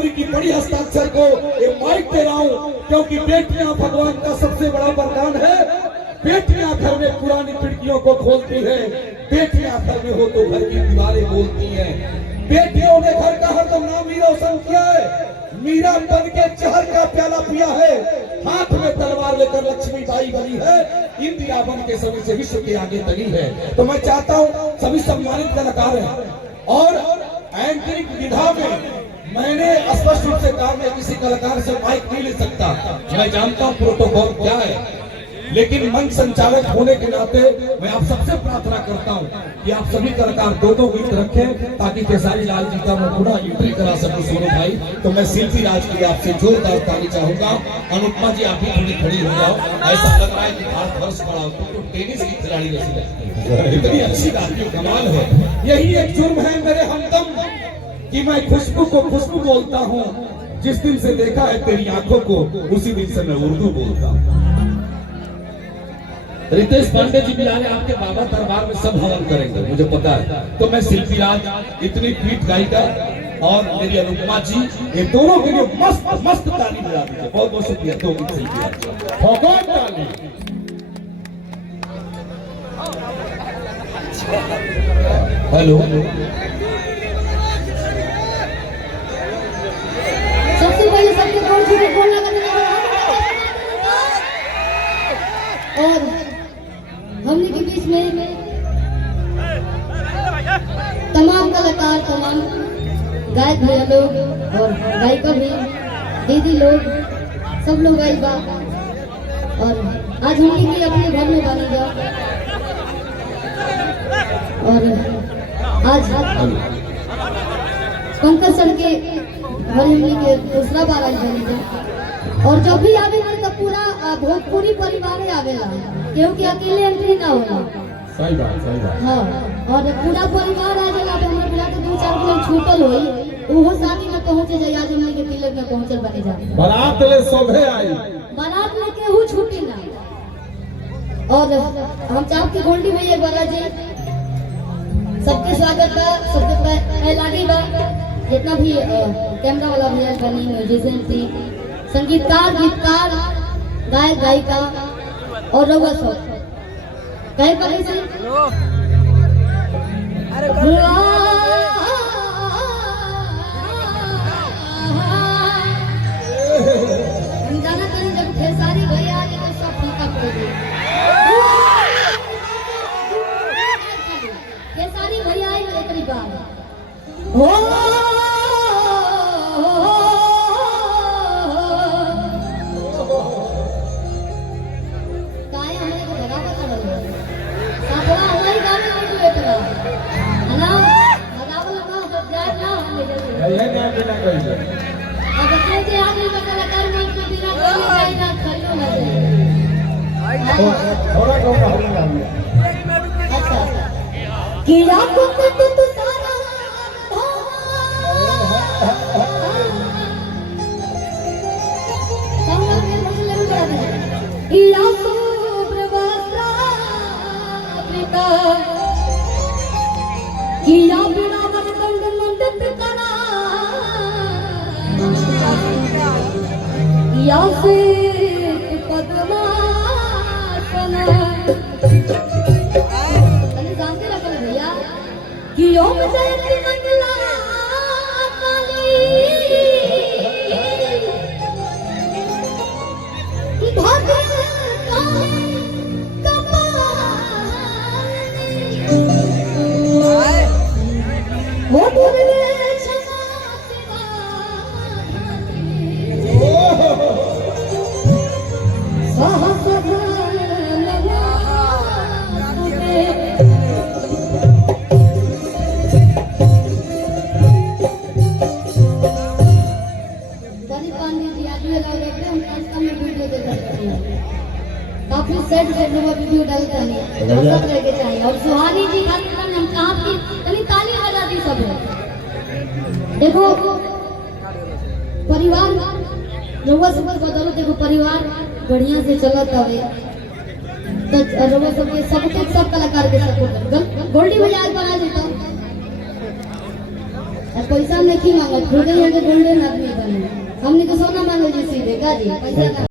पूरी की बड़ी हस्ताक्षर को ये माइक दे रहा हूँ, क्योंकि बेटियां भगवान का सबसे बड़ा वरदान है। बेटियां घर में पुरानी खिड़कियों को खोलती है, बेटियां घर में हो तो घर की दीवारें बोलती हैं। बेटियों ने घर का हरदम नाम ही रोशन किया है। मीरा बन के जहर का प्याला पिया है, हाथ में तलवार लेकर लक्ष्मीबाई बनी है, इंदिरा बन के सभी से विश्व के आगे तली है। तो मैं चाहता हूँ सभी सम्मानित कलाकार हैं और एंकरिंग विधा में मैंने स्पष्ट रूप से कहा मैं किसी कलाकार से माइक नहीं ले सकता, मैं जानता हूँ प्रोटोकॉल क्या है, लेकिन मंच संचालक होने के नाते मैं आप सबसे प्रार्थना करता हूं कि आप सभी कलाकार दो गीत रखें ताकि खेसारी लाल जी का मैं पूरा एंट्री करा सकूं सोनू भाई। तो मैं शिल्पी राज की आपसे जोरदार ताली चाहूंगा। अनुपमा जी आप भी थोड़ी खड़ी हो जाओ, ऐसा लग रहा है कि भारतवर्ष खड़ा हो तो टेनिस की खिलाड़ी जैसी लगती है, इतनी अच्छी बात की कमाल है। यही एक जुर्म है मेरे हमदम कि मैं खुशबू को खुशबू बोलता हूँ, जिस दिन से देखा है तेरी आंखों को उसी दिन से मैं उर्दू बोलता हूँ। रितेश पांडे जी भी आए, आपके बाबा दरबार में सब हवन करेंगे मुझे पता है। तो मैं शिल्पी राज इतनी पीठ गायिका और मेरी अनुपमा जी, ये दोनों के लिए मस्त मस्त ताली बजा दीजिए। बहुत बहुत शुक्रिया। दो गीत शिल्पी राज, बहुत ताली। हेलो, सबसे पहले सबके कौन सी बोलना और हमने के बीच में तमाम कलाकार, तमाम गायक भैया लोग और गायिका भी, दीदी लोग, सब लोग आई बा और आज हमने के अपने घर में बनी जा और आज पंकज सर के घर हमने के दूसरा बार आज बनी जा। और जब भी आवे तो पूरा भोजपुरी परिवार आवेला, क्योंकि अकेले एंट्री ना होला। सही बात। हाँ, और पूरा परिवार आ जाला। हमरा पूरा तो 2-4 लोग छूटल होई, ओहो शादी में पहुंचे जाय, आज हमने के तिलक में पहुंचल बने जा। बारात ले शोभे आई, बारात में केहू छूटी ना। और हम चाहब कि गोल्डी भैया वाला जी सबके स्वागत बा, सबके लागी बा, जितना भी कैमरा वाला भैया बनी, म्यूजिशियन थी, संगीतकार, गीतकार, गायक गायिका और रउआ सब कहे पर से हम जाना करें जब खेसारी भैया आ तो सब फीका पड़ गई। खेसारी भैया आई एक बार हो किया को तू सारा किया को प्रवासा किया बिना दंड मंडित करा किया से पद्मासना तने जानते रखल भैया कि ओम जयंती मंगला काली भद्र काली वो बोले काफी सेट वीडियो डालते हैं और सुहानी जी खातिर हम कहाँ की तनी ताली बजा दी सब। देखो परिवार रउआ सब बदलो, देखो परिवार बढ़िया से चलत हवे तो रउआ सब के सब कलाकार के सपोर्ट कर। गोल्डी भैया आज बना देता पैसा नहीं मांगत, खुद ही गोल्डन आदमी हमने तो सोना मांगल जी सीधे का जी पैसा ना